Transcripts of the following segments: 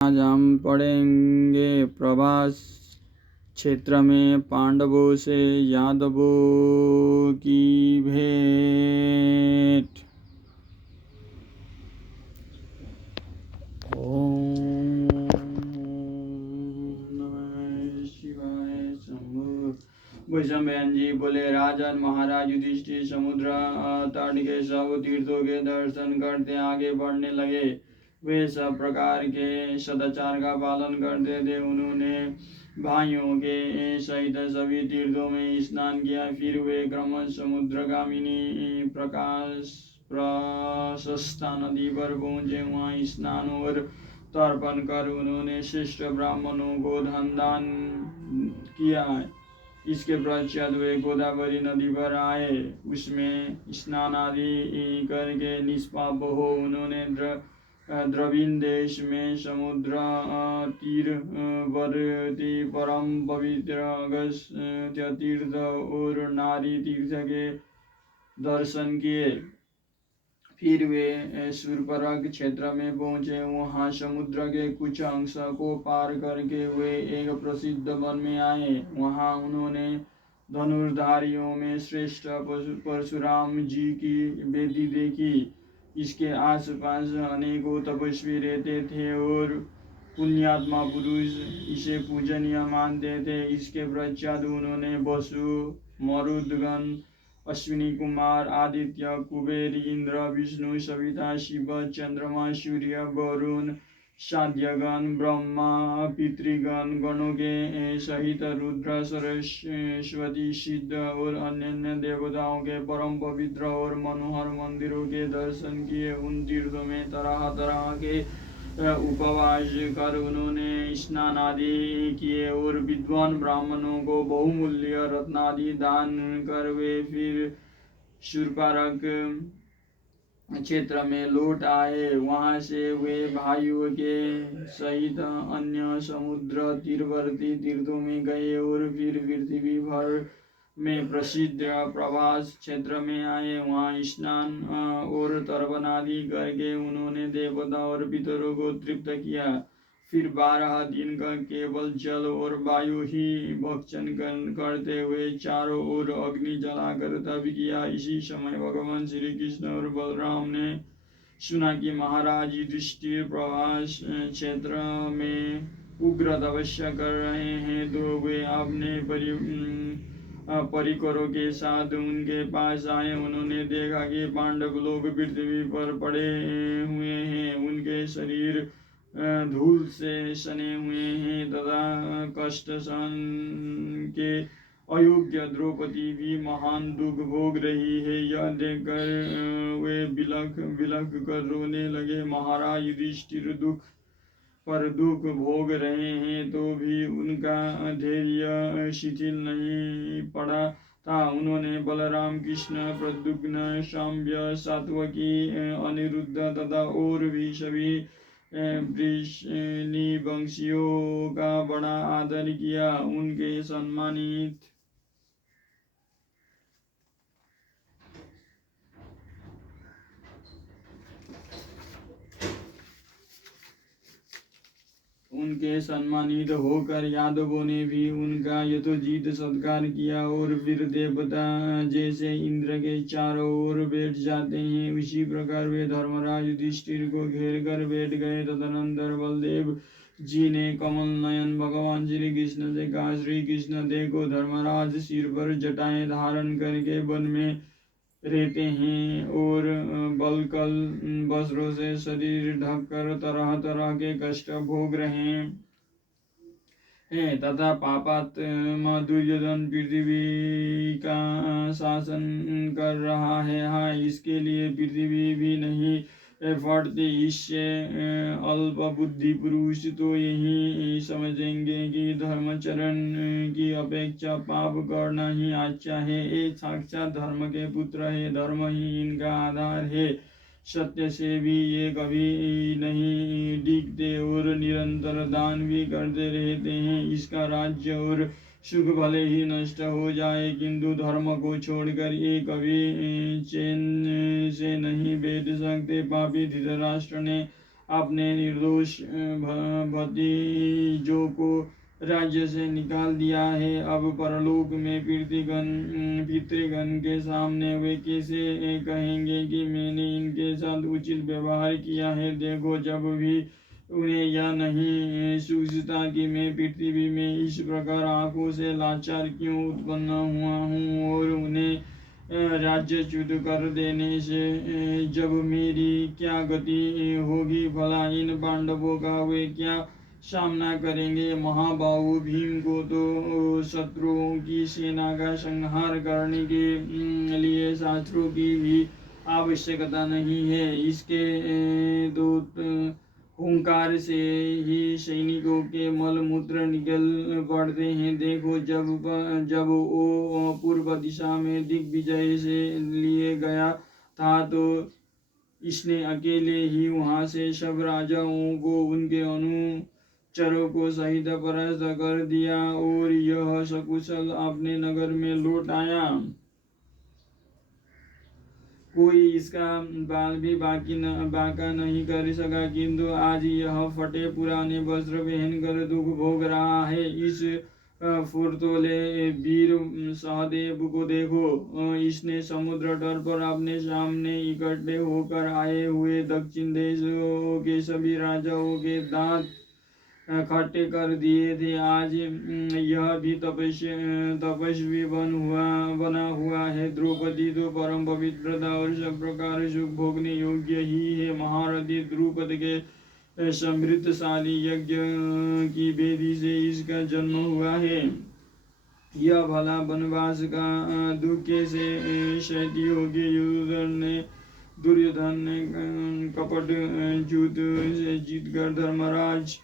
आज हम पढ़ेंगे प्रभास क्षेत्र में पांडवों से यादवों की भेंट। ओम नमः शिवाय। शंभु भूषण जी बोले, राजन महाराज युधिष्ठिर समुद्र तट के सब तीर्थों के दर्शन करते आगे बढ़ने लगे। वे सब प्रकार के सदाचार का पालन करते थे। उन्होंने भाइयों के सहित सभी तीर्थों में स्नान किया। फिर वे क्रमश समुद्रगामिनी प्रशस्ता नदी पर पहुंचे। वहां स्नान और तर्पण कर उन्होंने श्रेष्ठ ब्राह्मणों को धन दान किया। इसके पश्चात वे गोदावरी नदी पर आए। उसमें स्नान आदि करके निष्पाप हो उन्होंने द्रविड़ देश में समुद्र तीरवर्ती परम पवित्र अगस्त्य तीर्थ और नारी तीर्थ के दर्शन किए। फिर वे शूर्पणख क्षेत्र में पहुंचे। वहां समुद्र के कुछ अंश को पार करके वे एक प्रसिद्ध वन में आए। वहां उन्होंने धनुर्धारियों में श्रेष्ठ परशुराम जी की वेदी देखी। इसके आसपास अनेकों तपस्वी रहते थे और पुण्यात्मा पुरुष इसे पूजनीय मानते थे। इसके पश्चात उन्होंने वसु, मरुदगण, अश्विनी कुमार, आदित्य, कुबेर, इंद्र, विष्णु, सविता, शिव, चंद्रमा, सूर्य, वरुण, साध्यगण, ब्रह्मा, पितृगण गणों के सहित रुद्र, सरस्वती, सिद्ध और अन्य देवताओं के परम पवित्र और मनोहर मंदिरों के दर्शन किए। उन तीर्थों में तरह तरह के उपवास कर उन्होंने स्नान आदि किए और विद्वान ब्राह्मणों को बहुमूल्य रत्नादि दान कर वे फिर शूर्पणख क्षेत्र में लौट आए। वहां से वे भाइयों के सहित अन्य समुद्र तीरवर्ती तीर्थों में गए और फिर पृथ्वी भर में प्रसिद्ध प्रभास क्षेत्र में आए। वहां स्नान और तर्पण आदि करके उन्होंने देवता और पितरों को तृप्त किया। फिर 12 दिन का केवल जल और वायु ही भक्षण करते हुए चारों ओर अग्नि जलाकर तप किया। इसी समय भगवान श्री कृष्ण और बलराम ने सुना कि महाराज युधिष्ठिर प्रभास क्षेत्र में उग्र तपस्या कर रहे हैं, तो वे अपने परिकरों के साथ उनके पास आए। उन्होंने देखा कि पांडव लोग पृथ्वी पर पड़े हुए हैं। उनके शरीर धूल से सने हुए हैं तथा कष्ट सहन के अयोग्य द्रौपदी भी महान दुख भोग रही है। यह देखकर वे बिलख कर रोने लगे। महाराज युधिष्ठिर दुख पर दुख भोग रहे हैं तो भी उनका धैर्य शिथिल नहीं पड़ा था। उन्होंने बलराम, कृष्ण, प्रद्युम्न, शाम्य, सात्वकी, अनिरुद्ध तथा और भी सभी वृषणी वंशियों का बड़ा आदर किया। उनके सम्मानित होकर यादवों ने भी उनका यथोचित सत्कार किया और फिर देवता जैसे इंद्र के चारों ओर बैठ जाते हैं उसी प्रकार वे धर्मराज युधिष्ठिर को घेर कर बैठ गए। तदनंतर बलदेव जी ने कमल नयन भगवान श्री कृष्ण से कहा, श्री कृष्ण देखो, धर्मराज सिर पर जटाएं धारण करके वन में रहते हैं और बलकल वस्त्रों से शरीर ढककर तरह तरह के कष्ट भोग रहे हैं तथा पापात्मा दुर्योधन पृथ्वी का शासन कर रहा है। हाँ, इसके लिए पृथ्वी भी नहीं फटती। इससे अल्प बुद्धि पुरुष तो यही समझेंगे कि धर्मचरण की अपेक्षा पाप करना ही अच्छा है। ये साक्षात धर्म के पुत्र है, धर्म ही इनका आधार है। सत्य से भी ये कभी नहीं डिगते और निरंतर दान भी करते रहते हैं। इसका राज्य और सुख भले ही नष्ट हो जाए किंतु धर्म को छोड़कर ये कभी चैन से नहीं बैठ सकते। पापी धृतराष्ट्र ने आपने निर्दोष भतीजों को राज्य से निकाल दिया है। अब परलोक में पितृगण के सामने वे कैसे कहेंगे कि मैंने इनके साथ उचित व्यवहार किया है। देखो, जब भी उन्हें यह नहीं सूझता कि मैं पृथ्वी में इस प्रकार आंखों से लाचार क्यों उत्पन्न हुआ हूँ, और उन्हें राज्यच्युत कर देने से जब मेरी क्या गति होगी। भला इन पांडवों का वे क्या सामना करेंगे। महाबाहु भीम को तो शत्रुओं की सेना का संहार करने के लिए शास्त्रों की भी आवश्यकता नहीं है। इसके दो हुंकार से ही सैनिकों के मल मूत्र निकल पड़ते हैं। देखो, जब वो पूर्व दिशा में दिग्विजय से लिए गया था तो इसने अकेले ही वहां से सब राजाओं को उनके अनुचरों को सहित परास्त कर दिया और यह सकुशल अपने नगर में लौट आया। कोई इसका बाल भी बाका नहीं कर सका, किंतु आज यह फटे पुराने वस्त्र पहनकर दुख भोग रहा है। इस फुर्तोले वीर सहदेव को देखो, इसने समुद्र तट पर अपने सामने इकट्ठे होकर आए हुए दक्षिण देशों के सभी राजाओं के दांत खट्टे कर दिए थे। आज यह भी तपस्वी बना हुआ है। द्रौपदी तो परम पवित्रता और सब प्रकार सुख भोगने योग्य ही है। महारथी द्रुपद के समृद्धशाली यज्ञ की वेदी से इसका जन्म हुआ है। यह भला वनवास का दुख कैसे सहती होगी। दुर्योधन ने कपट युद्ध से जीतकर धर्मराज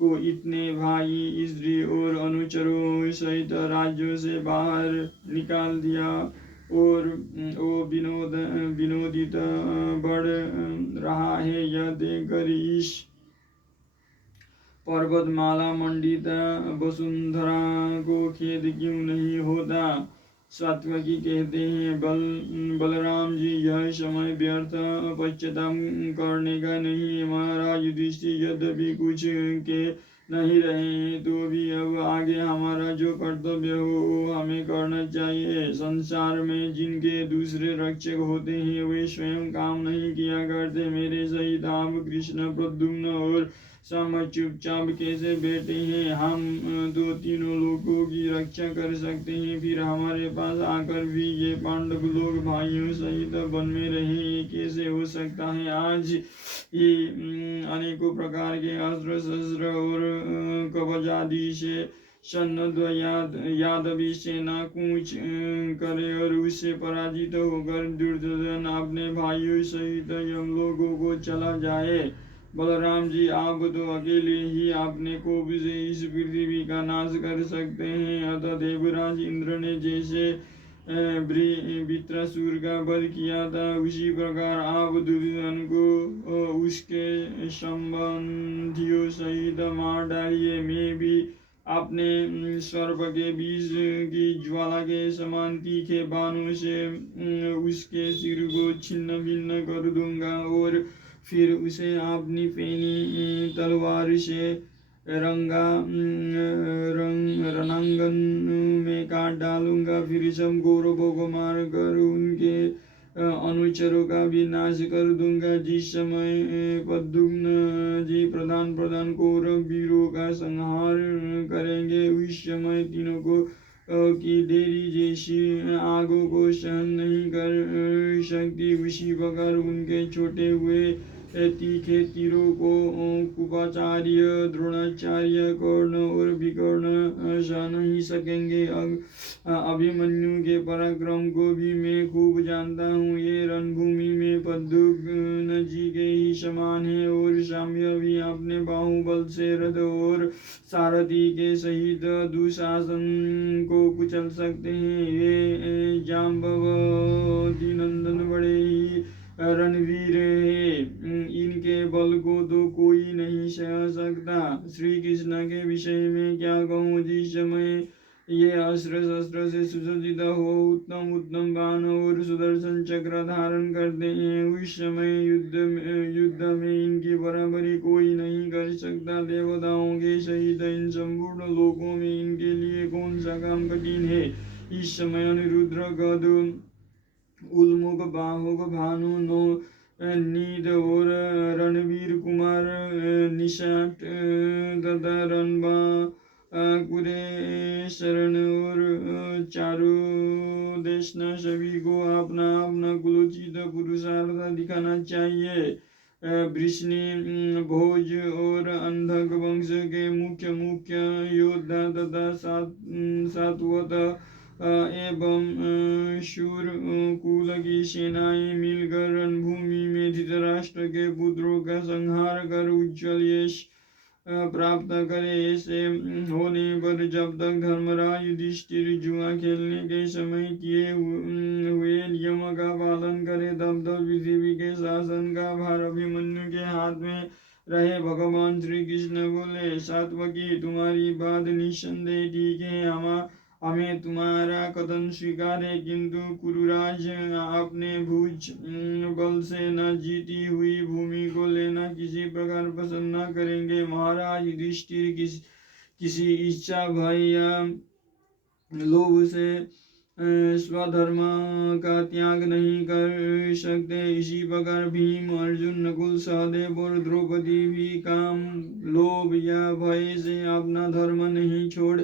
को इतने भाई, स्त्री और अनुचरों सहित राज्यों से बाहर निकाल दिया, और वो विनोदित बढ़ रहा है। यह देखकर इस पर्वतमाला मंडित वसुंधरा को खेद क्यों नहीं होता। सात्वकी कहते हैं, बलराम जी, यह समय व्यर्थ पश्चाताप करने का नहीं है। महाराज युधिष्ठिर यद्यपि कुछ के नहीं रहे हैं तो भी अब आगे हमारा जो कर्तव्य हो वो हमें करना चाहिए। संसार में जिनके दूसरे रक्षक होते हैं वे स्वयं काम नहीं किया करते। मेरे सहित आप कृष्ण, प्रद्युम्न और साम चुपचाप कैसे बैठे हैं। हम तो तीनों लोगों की रक्षा कर सकते हैं, फिर हमारे पास आकर भी ये पांडव लोग भाइयों सहित वन में रहे, ये कैसे हो सकता है। आज ही अनेकों प्रकार के अस्त्र शस्त्र और कवच आदि से सन्नद्ध यादवी सेना कूच करे और उससे पराजित होकर दुर्योधन अपने भाइयों सहित यम लोगों को चला जाए। बलराम जी, आप तो अकेले ही अपने कोप से इस पृथ्वी का नाश कर सकते हैं। अतः देवराज इंद्र ने जैसे वृत्रासुर का वध किया था उसी प्रकार आप दुर्योधन को उसके संबंधियों सहित मार डालिए। मैं भी अपने सर्प के बीज की ज्वाला के समान तीखे बाणों से उसके सिर को छिन्न भिन्न कर दूंगा और फिर उसे अपनी पैनी तलवार से रणांगन में काट डालूंगा। फिर सब गौरवों को मार कर उनके अनुचरों का भी नाश कर दूंगा। जिस समय प्रद्युम्न जी प्रधान कौरव वीरों का संहार करेंगे उस समय तीनों को की डेरी जैसी आगों को सहन नहीं कर सकती, उसी प्रकार उनके छोटे हुए तीखे तीरों को कुपाचार्य, द्रोणाचार्य, कर्ण और विकर्ण सह नहीं सकेंगे। अभिमन्यु के पराक्रम को भी मैं खूब जानता हूँ। ये रणभूमि में प्रद्युम्न जी के ही समान है और साम्य भी अपने बाहुबल से रथ और सारथी के सहित दुशासन को कुचल सकते हैं। ये जाम्बवती नंदन बड़े ही रणवीर है, इनके बल को तो कोई नहीं सह सकता। श्री कृष्ण के विषय में क्या कहूँ। जिस समय ये अस्त्र शस्त्र से सुसज्जित हो उत्तम उत्तम बाण और सुदर्शन चक्र धारण करते हैं। उस समय युद्ध में इनकी बराबरी कोई नहीं कर सकता। देवताओं के सहित इन संपूर्ण लोकों में इनके लिए कौन सा काम कठिन है। इस समय अनिरुद्र गद उल्मुख बाहुक भानु नो नीद और रणवीर कुमार निषाद तथा रणबा कुरे शरण और चारु देशना सभी को अपना अपना कुलोचित पुरुषार्थ दिखाना चाहिए। वृष्णि भोज और अंधक वंश के मुख्य मुख्य योद्धा तथा सात्वत एवं शूर कुल की सेनाएं मिलकर रणभूमि में धृतराष्ट्र के पुत्रों का संहार कर उज्ज्वल यश प्राप्त करे। ऐसे होने पर जब तक धर्मराज युधिष्ठिर जुआ खेलने के समय किए हुए नियम का पालन करे तब तक पृथ्वी के शासन का भार अभिमन्यु के हाथ में रहे। भगवान श्री कृष्ण बोले, सात्वकी तुम्हारी बात निस्संदेह ठीक है, हमें तुम्हारा कथन स्वीकार है, किंतु कुरुराज अपने भुज बल से न जीती हुई भूमि को लेना किसी प्रकार पसंद न करेंगे। महाराज युधिष्ठिर किसी इच्छा भय या लोभ से स्वधर्म का त्याग नहीं कर सकते। इसी प्रकार भीम अर्जुन नकुल सहदेव और द्रौपदी भी काम लोभ या भय से अपना धर्म नहीं छोड़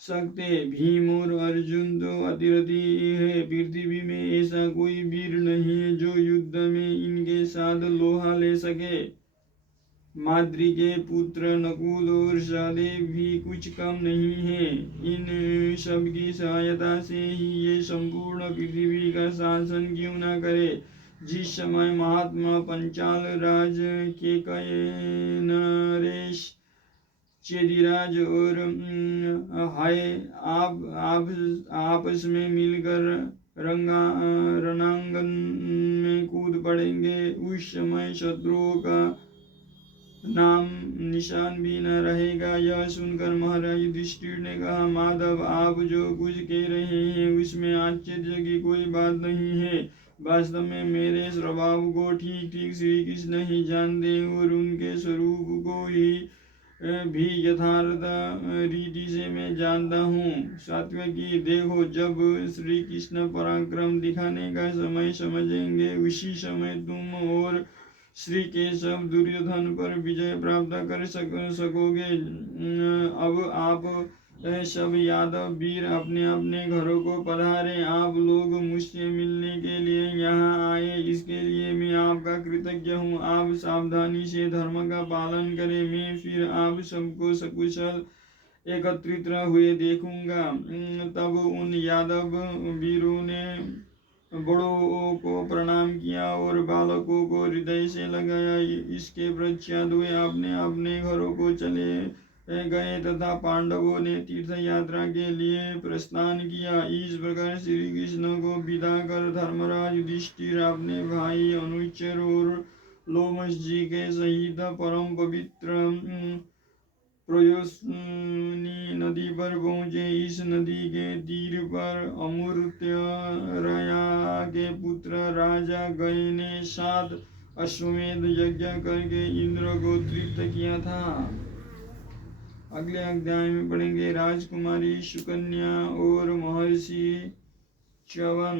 सकते। भीम और अर्जुन तो अतिरथी है। पृथ्वी में ऐसा कोई वीर नहीं है जो युद्ध में इनके साथ लोहा ले सके। माद्री के पुत्र नकुल और सहदेव भी कुछ कम नहीं है। इन सब की सहायता से ही ये संपूर्ण पृथ्वी का शासन क्यों न करे। जिस समय महात्मा पंचाल राज केकय नरेश चेदिराज और हाय आपस में मिलकर रणांगन में कूद पड़ेंगे, उस समय शत्रुओं का नाम निशान भी न रहेगा। यह सुनकर महाराज युधिष्ठिर ने कहा, माधव आप जो कुछ कह रहे हैं उसमें आश्चर्य की कोई बात नहीं है। वास्तव में मेरे स्वभाव को ठीक ठीक श्री कृष्ण ही जानते और उनके स्वरूप को ही भी यथार्थ रीति से मैं जानता हूँ। सात्विकी देखो, जब श्री कृष्ण पराक्रम दिखाने का समय समझेंगे उसी समय तुम और श्री केशव दुर्योधन पर विजय प्राप्त कर सकोगे। अब आप सब यादव वीर अपने अपने घरों को पधारे। आप लोग मुझसे मिलने के लिए यहाँ आए, इसके लिए मैं आपका कृतज्ञ हूँ। आप सावधानी से धर्म का पालन करें, मैं फिर आप सबको सकुशल एकत्रित हुए देखूंगा। तब उन यादव वीरों ने बड़ों को प्रणाम किया और बालकों को हृदय से लगाया। इसके पश्चात वे अपने अपने घरों को चले गए तथा पांडवों ने तीर्थ यात्रा के लिए प्रस्थान किया। इस प्रकार श्री कृष्ण को विदा कर धर्मराज युधिष्ठिर अपने भाई अनुचर और लोमश जी के सहित परम पवित्र प्रयोसनी नदी पर पहुंचे। इस नदी के तीर पर अमूर्त्य रया के पुत्र राजा गय ने 7 अश्वमेध यज्ञ करके इंद्र को तृप्त किया था। अगले अध्याय में पढ़ेंगे राजकुमारी सुकन्या और महर्षि च्यवन।